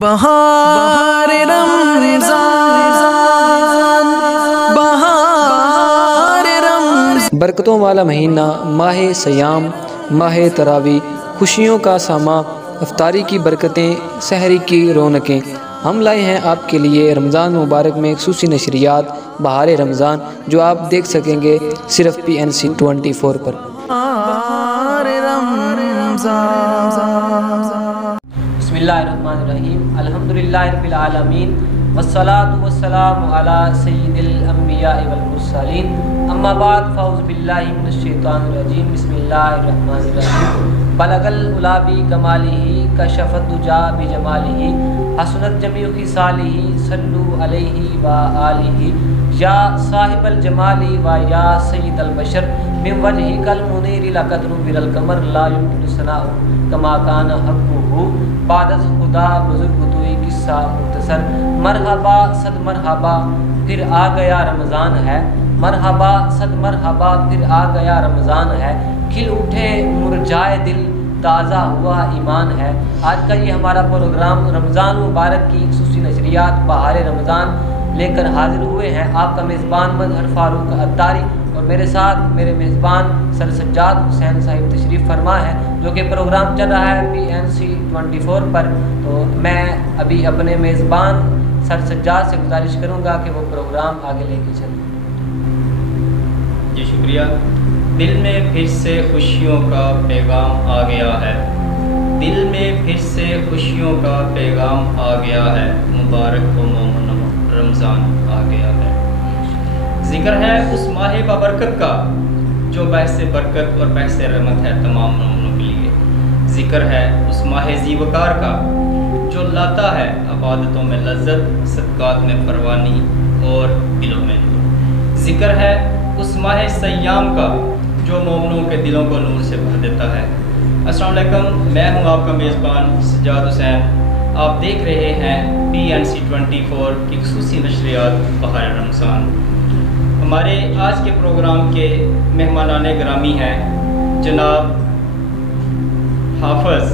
بہار رمضان، بہار رمضان، برکتوں والا مہینہ، ماہ سیام، ماہ تراوی، خوشیوں کا ساماں، افطاری کی برکتیں، سحری کی رونقیں۔ ہم لائے ہیں آپ کے لیے رمضان مبارک میں خصوصی نشریات بہار رمضان، جو آپ دیکھ سکیں گے صرف PNC 24 پر۔ بہار رمضان۔ بسم اللہ الرحمن الرحیم، الحمدللہ رب العالمین، والصلاة والسلام علی سید الانبیاء والمرسلین، اما بعد فاعوذ باللہ من الشیطان الرجیم، بسم اللہ الرحمن الرحیم۔ بلغ العلا بکمالہ، کشف الدجی بجمالہ، حسنت جمیع خصالہ، صلوا علیہ وآلہ، یا صاحب الجمال و یا سید البشر، من وجہک المنیر لقد نور القمر، لا یمکن ثناء کما کان حقہ، بعد از خدا بزرگ توئی قصہ مختصر۔ مرحبا صد مرحبا پھر آ گیا رمضان ہے، مرحبا صد مرحبا پھر آ گیا رمضان ہے، کھل اٹھے مرجائے دل، تازہ ہوا ایمان ہے۔ آج کا یہ ہمارا پروگرام رمضان مبارک کی خصوصی نشریات بہار رمضان لے کر حاضر ہوئے ہیں۔ آپ کا میزبان مظہر فاروق عطاری اور میرے ساتھ میرے میزبان سر سجاد حسین صاحب تشریف فرما ہے، جو کہ پروگرام چل رہا ہے PNC 24 پر۔ تو میں ابھی اپنے میزبان سر سجاد سے گزارش کروں گا کہ وہ پروگرام آگے لے کے چلیں۔ جی شکریہ۔ دل میں پھر سے خوشیوں کا پیغام آ گیا ہے، دل میں پھر سے خوشیوں کا پیغام آ گیا ہے، مبارک و مومن رمضان آ گیا ہے۔ ذکر ہے اس ماہ بابرکت کا جو باعث برکت اور باعث رحمت ہے تمام مومنوں کے لیے۔ ذکر ہے اس ماہ ذیوقار کا جو لاتا ہے عبادتوں میں لذت، صدقات میں پروانی اور دلوں میں نور۔ ذکر ہے اس ماہ سیام کا جو مومنوں کے دلوں کو نور سے بھر دیتا ہے۔ السلام علیکم، میں ہوں آپ کا میزبان سجاد حسین۔ آپ دیکھ رہے ہیں PNC 24 کی خصوصی نشریات بہار رمضان۔ ہمارے آج کے پروگرام کے مہمانان گرامی ہیں جناب حافظ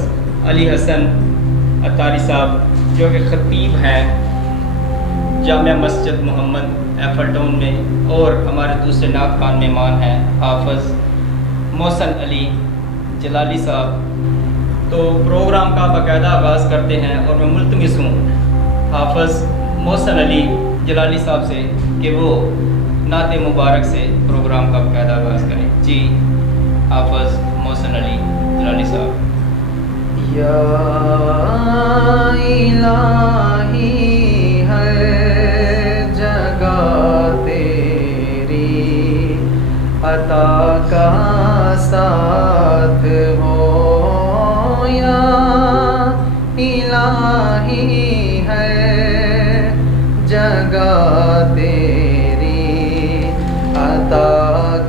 علی حسن عطاری صاحب، جو کہ خطیب ہیں جامعہ مسجد محمد ایفل ٹاؤن میں، اور ہمارے دوسرے نعت خوان مہمان ہیں حافظ محسن علی جلالی صاحب۔ تو پروگرام کا باقاعدہ آغاز کرتے ہیں اور میں ملتمس ہوں حافظ محسن علی جلالی صاحب سے کہ وہ نعت مبارک سے پروگرام کا باقاعدہ آغاز کریں۔ جی حافظ محسن علی جلالی صاحب۔ یا الہی ہر جگہ تیری عطا کا ساتھ ہو، یا الہی ہر جگہ تیری عطا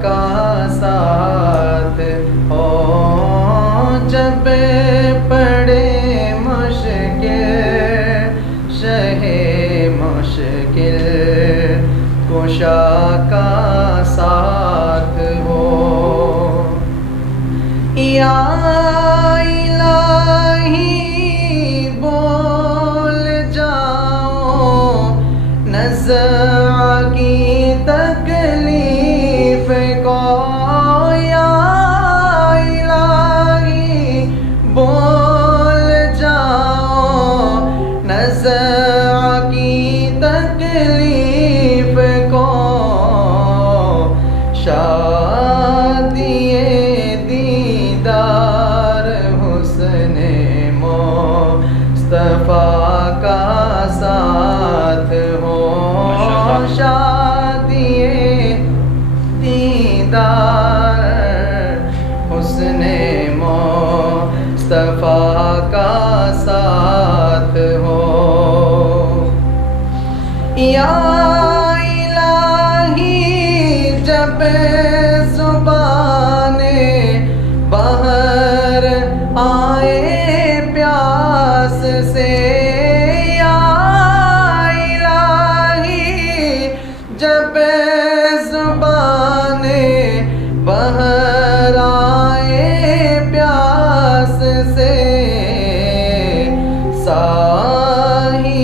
کا ساتھ ہو، جب پڑے مشکل شہ مشکل کشا کا ساتھ ہو، یا الہی بول جاؤ نزع کی تکلیف کو، یا الہی بول جاؤ نزع کی تکلیف کو، شادی دیدار حسن مصطفیٰ کا ساتھ ہو، شادی دیدار حسن مصطفیٰ کا ساتھ ہو، یا الہی جب زبان بہر آئے پیاس سے، یا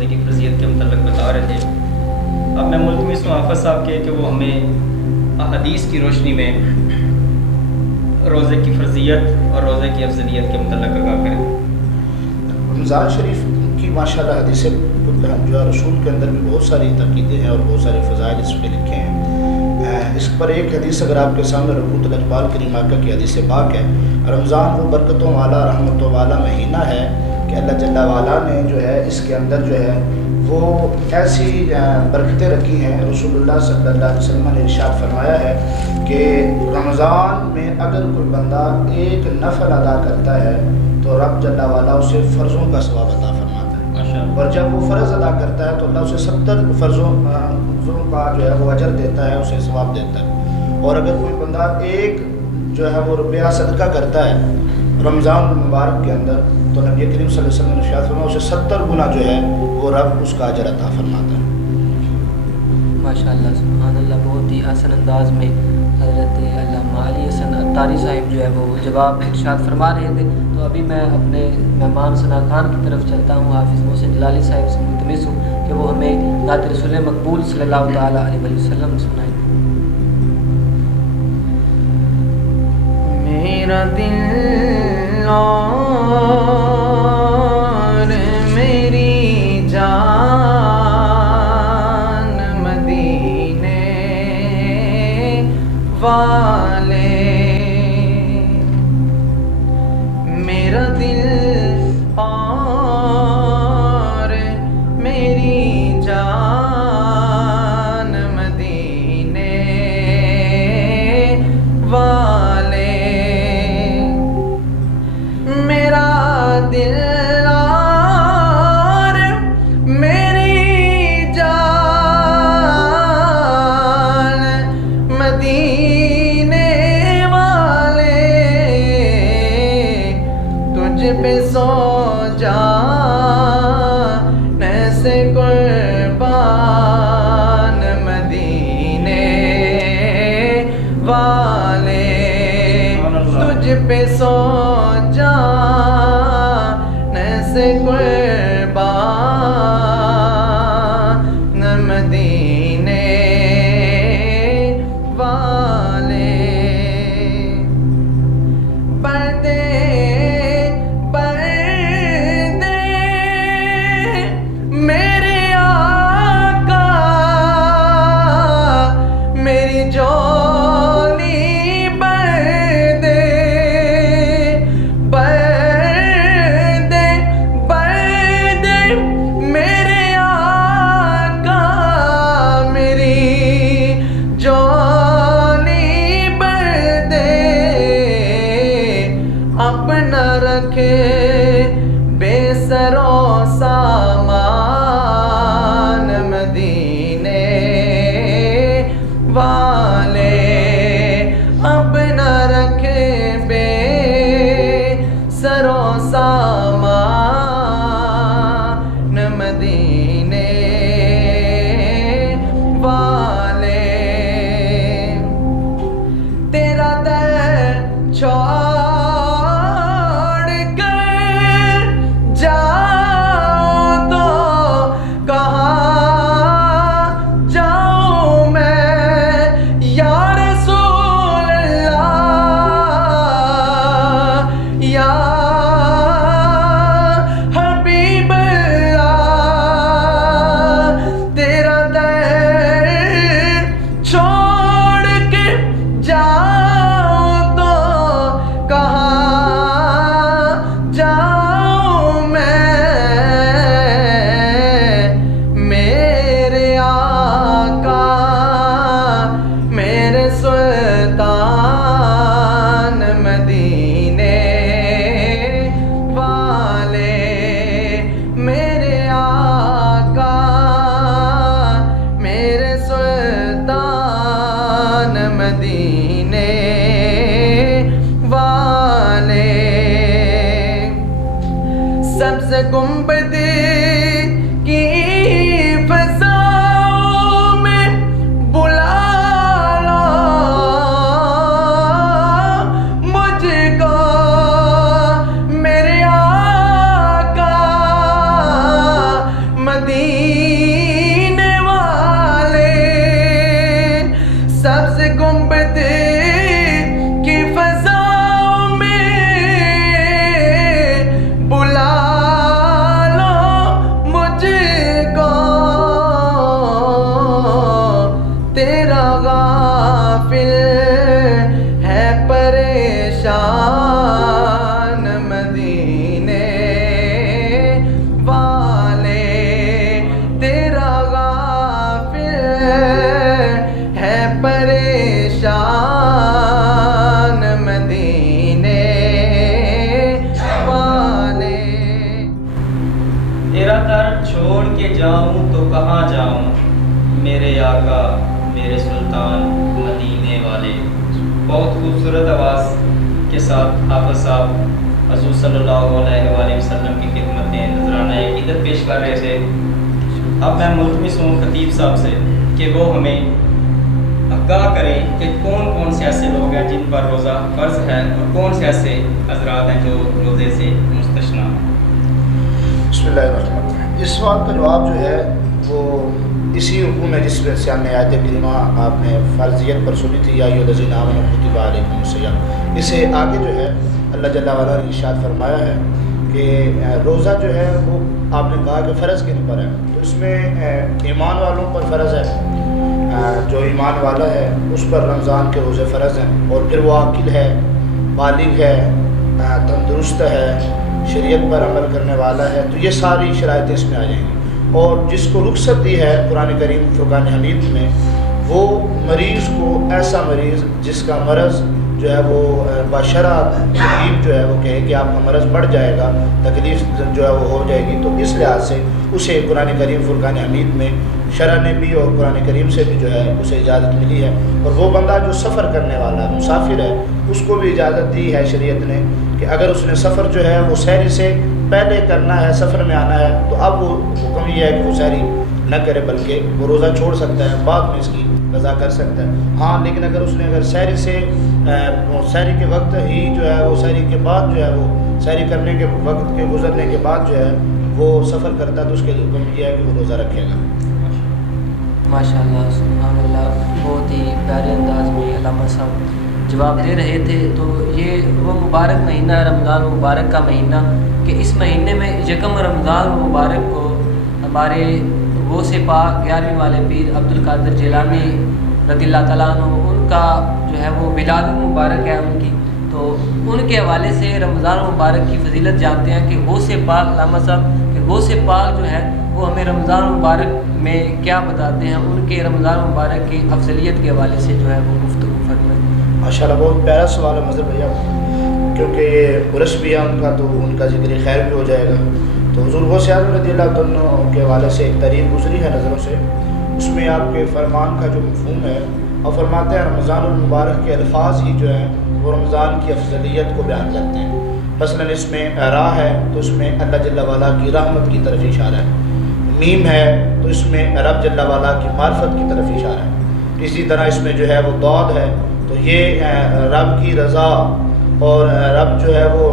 روزے کی فرضیت کے متعلق بتا رہے تھے. اب میں ملتمس ہوں حافظ صاحب کے کہ وہ ہمیں احادیث کی روشنی میں روزے کی فرضیت اور روزے کی افضلیت کے متعلق آگاہ کریں. رمضان شریف کی ماشاءاللہ حدیث جو ہے رسول کے اندر بھی بہت ساری تاکیدیں ہیں اور بہت سارے فضائل اس میں لکھے ہیں. اس پر ایک حدیث اگر آپ کے سامنے رکھوں تو اجبال کریم آقا کی حدیث پاک ہے. رمضان وہ برکتوں والا رحمتوں والا مہینہ ہے کہ اللہ جل وعلا نے جو ہے اس کے اندر جو ہے وہ ایسی برکتیں رکھی ہیں. رسول اللہ صلی اللہ علیہ وسلم نے ارشاد فرمایا ہے کہ رمضان میں اگر کوئی بندہ ایک نفل ادا کرتا ہے تو رب جل وعلا اسے فرضوں کا ثواب عطا فرماتا ہے. اور جب وہ فرض ادا کرتا ہے تو اللہ اسے 70 فرضوں کا جو ہے وہ اجر دیتا ہے, اسے ثواب دیتا ہے. اور اگر کوئی بندہ ایک جو ہے وہ روپیہ صدقہ کرتا ہے رمضان المبارک کے اندر تو نبی کریم صلی اللہ علیہ وسلم نے ارشاد فرمایا اسے 70 گنا جو ہے وہ رب اس کا اجر عطا فرماتا ہے. ماشاءاللہ سبحان اللہ. بہت ہی آسان انداز میں حضرت علامہ علی حسن عطاری صاحب جو ہے وہ جواب ارشاد فرما رہے تھے. تو ابھی میں اپنے مہمان ثنا خان کی طرف چلتا ہوں. حافظ محسن جلالی صاحب سے ملتمس ہوں کہ وہ ہمیں نعت رسول مقبول صلی اللہ تعالیٰ علیہ وسلم سنائیں. میرا دل اور میری جان مدینے والے, میرا دل اور میری جان مدینے والے, میرا دل اور میری جان مدینے والے, تجھ پہ سو جان سے قربان مدینے والے, تجھ پہ سو جان سے قربان مدینے والے. بردے بردے میرے آقا میری جولی بردے بردے بردے میرے آقا میری جولی بردے, اپنا رکھے بے سر و سامان مدینے والے, اپنا رکھے بے سر و سامان مدینے والے. تیرا در چھوڑ کر جاؤں تو کہاں جاؤں میں یا رسول اللہ یا حبیب اللہ. تیرا در چھوڑ کے جاؤں تو کہاں جاؤں میں, میرے آقا میرے سلطان مدینے والے, میرے آقا میرے سلطان مدینے والے. سبز گنبد کی فضاؤں میں بلا لو مجھ کو میرے آقا مدینے خوبصورت آواز کے ساتھ حافظ صاحب حضور صلی اللہ علیہ وآلہ وسلم کی خدمت میں نذرانہ عقیدت پیش کر رہے تھے. اب میں ملتمس ہوں خطیب صاحب سے کہ وہ ہمیں آگاہ کریں کہ کون کون سے ایسے لوگ ہیں جن پر روزہ فرض ہے اور کون سے ایسے حضرات ہیں جو روزے سے مستثنیٰ ہیں. بسم اللہ الرحمن الرحیم. اس سوال کا جواب جو ہے وہ اسی رکوع میں جس میں سے ہم نے آیت کریمہ آپ نے فرضیت پر سنی تھی یا ایھا الذین آمنوا کتب علیکم الصیام، اسے آگے جو ہے اللہ جل وعلا نے ارشاد فرمایا ہے کہ روزہ جو ہے وہ آپ نے کہا کہ فرض کن پر ہے، تو اس میں ایمان والوں پر فرض ہے. جو ایمان والا ہے اس پر رمضان کے روزے فرض ہیں، اور پھر وہ عاقل ہے، بالغ ہے، تندرست ہے، شریعت پر عمل کرنے والا ہے، تو یہ ساری شرائطیں اس میں آ جائیں گی. اور جس کو رخصت دی ہے قرآن کریم فرقان حمید میں، وہ مریض کو، ایسا مریض جس کا مرض جو ہے وہ بشرع تکلیف جو ہے وہ کہے کہ آپ کا مرض بڑھ جائے گا، تکلیف جو ہے وہ ہو جائے گی، تو اس لحاظ سے اسے قرآن کریم فرقان حمید میں شرع نے بھی اور قرآن کریم سے بھی جو ہے اسے اجازت ملی ہے. اور وہ بندہ جو سفر کرنے والا ہے، مسافر ہے، اس کو بھی اجازت دی ہے شریعت نے کہ اگر اس نے سفر جو ہے وہ سحری سے پہلے کرنا ہے، سفر میں آنا ہے، تو اب وہ حکم یہ ہے کہ وہ سحری نہ کرے بلکہ وہ روزہ چھوڑ سکتا ہے، بعد میں اس کی قضا کر سکتا ہے. ہاں لیکن اگر اس نے سحری سے سحری کے وقت ہی جو ہے وہ سحری کے بعد جو ہے وہ سحری کرنے کے وقت کے گزرنے کے بعد جو ہے وہ سفر کرتا ہے، تو اس کے لیے حکم یہ ہے کہ وہ روزہ رکھے گا. ماشاء اللہ سبحان اللہ. بہت ہی پیارے انداز میں علامہ صاحب جواب دے رہے تھے. تو یہ وہ مبارک مہینہ ہے رمضان مبارک کا مہینہ کہ اس مہینے میں یکم رمضان مبارک کو ہمارے غوث پاک 11ویں والے پیر عبد القادر جیلانی رضی اللہ تعالیٰ عنہ، ان کا جو ہے وہ میلاد مبارک ہے ان کی. تو ان کے حوالے سے رمضان مبارک کی فضیلت جانتے ہیں کہ غوث پاک علامہ صاحب کہ غوث پاک جو ہے وہ ہمیں رمضان مبارک میں کیا بتاتے ہیں، ان کے رمضان مبارک کی افضلیت کے حوالے سے جو ہے وہ گفتگو فرمائیں. ماشاء اللہ بہت پیارا سوال ہے مظہر بھیا، کیونکہ یہ عرس بھی ہے ان کا، تو ان کا ذکر خیر بھی ہو جائے گا. تو حضور غوث اعظم رضی اللہ عنہ کے حوالے سے ایک تاریخ گزری ہے نظروں سے، اس میں آپ کے فرمان کا جو مفہوم ہے، اور فرماتے ہیں رمضان المبارک کے الفاظ ہی جو ہیں وہ رمضان کی افضلیت کو بیان کرتے ہیں. مثلا اس میں راہ ہے تو اس میں اللہ جل وعلا کی رحمت کی طرف اشارہ ہے، میم ہے تو اس میں رب جل وعلا کی معرفت کی طرف اشارہ ہے. اسی طرح اس میں جو ہے وہ ضاد ہے تو یہ رب کی رضا، اور رب جو ہے وہ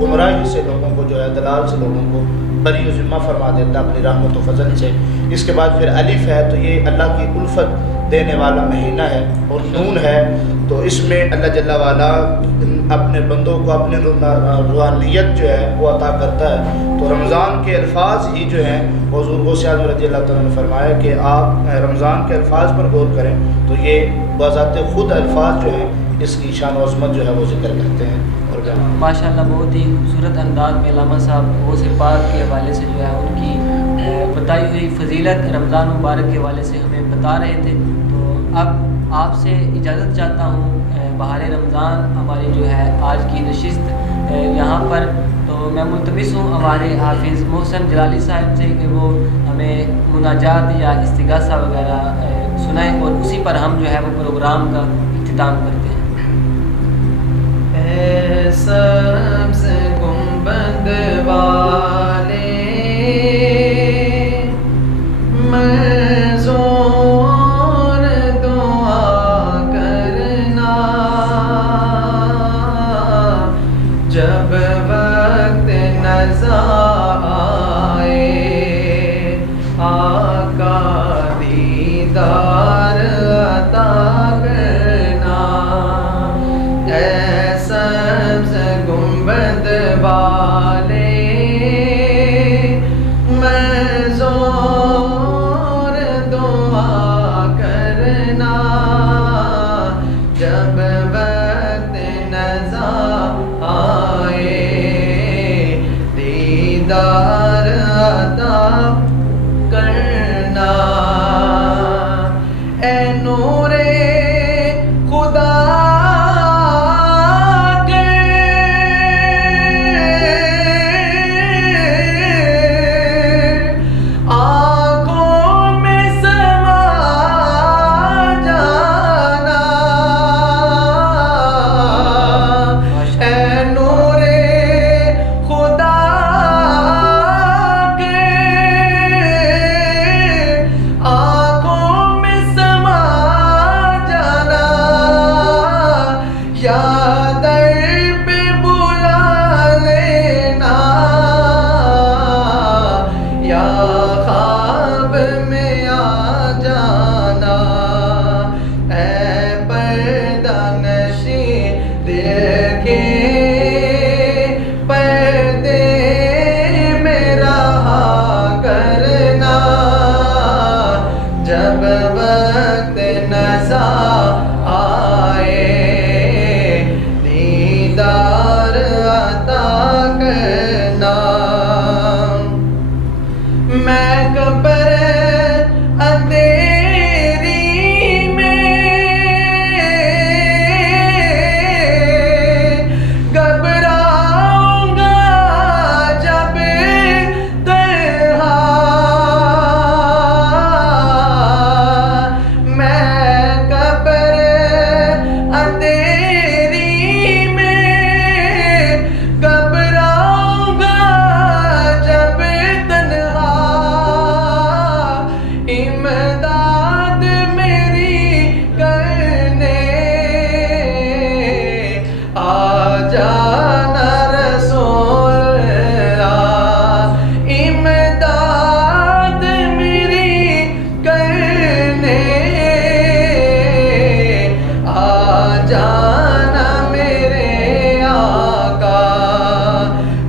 گمراہی سے لوگوں کو جو ہے دلال سے لوگوں کو بری و ذمہ فرما دیتا اپنی رحمت و فضل سے. اس کے بعد پھر الف ہے تو یہ اللہ کی الفت دینے والا مہینہ ہے، اور نون ہے تو اس میں اللہ جل وعلا اپنے بندوں کو اپنی روحانیت جو ہے وہ عطا کرتا ہے. تو رمضان کے الفاظ ہی جو ہیں حضور غوث اعظم رضی اللہ تعالیٰ نے فرمایا کہ آپ رمضان کے الفاظ پر غور کریں تو یہ بذات خود الفاظ جو ہیں اس کی شان و عظمت جو ہے وہ ذکر کرتے ہیں. اور ماشاء اللہ بہت ہی خوبصورت انداز میں علامہ صاحب غوث پاک کے حوالے سے جو ہے ان کی بتائی ہوئی فضیلت رمضان مبارک کے حوالے سے ہمیں بتا رہے تھے. تو اب آپ سے اجازت چاہتا ہوں، بہار رمضان ہماری جو ہے آج کی نشست یہاں پر، تو میں ملتمس ہوں ہمارے حافظ محسن جلالی صاحب سے کہ وہ ہمیں مناجات یا استغاثہ وغیرہ سنائیں، اور اسی پر ہم جو ہے وہ پروگرام کا اختتام کرتے ہیں. اے سبز گنبد والے منظور دعا کرنا، جب وقت نظر آئے آقا دیدار عطا کرنا. یا در پہ بلا لینا، یا خواب میں آ جانا، اے پردہ نشین دل کے پردے میں رہا کرنا، جب وقت نزا آئے دیدار عطا کرنا۔ میں قبر اندھیری میں گھبراؤں گا جب تنہا، میں قبر اندھیری میں گھبراؤں گا جب تنہا، امداد میری کرنے آ جانا رسول اللہ، امداد میری کرنے آ جانا میرے آقا،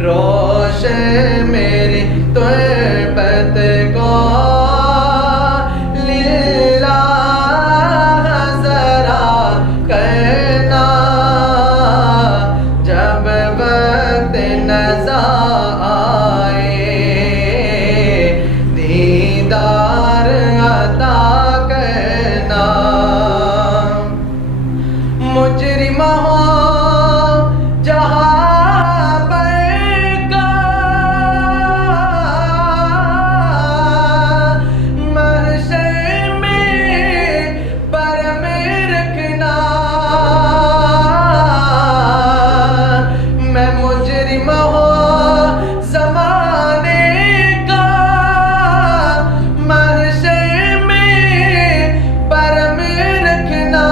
روشن میری تربت کو للہ ذرا کرنا، جب وقت نزا آئے دیدار عطا کرنا۔ مجرم ہو جہاں پر کا، محشر میں برم رکھنا، میں مجرم ہوں زمانے کا، محشر میں برم رکھنا،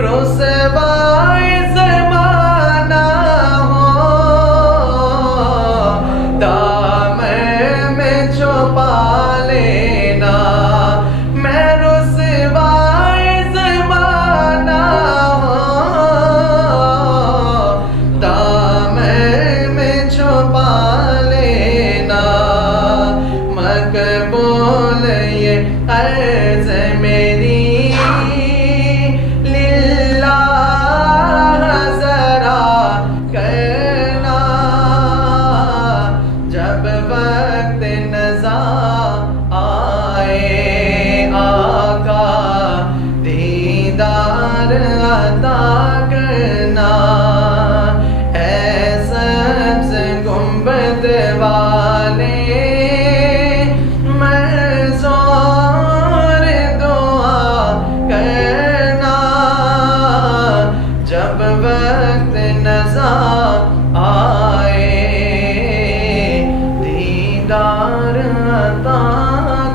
رسوائے زمانہ ہو دامن میں چھپا لینا، میں رسوائے زمانہ ہو دامن میں چھپا لینا، مقبول یہ عرض میری للہ ذرا کرنا، جب وقت نزا آئے آقا دیدار عطا کرنا، اے سبز گنبد والے منظور دعا کرنا، جب وقت نزا آئے دیدار عطا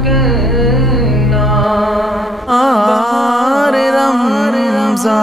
کرنا۔ بہار رمضان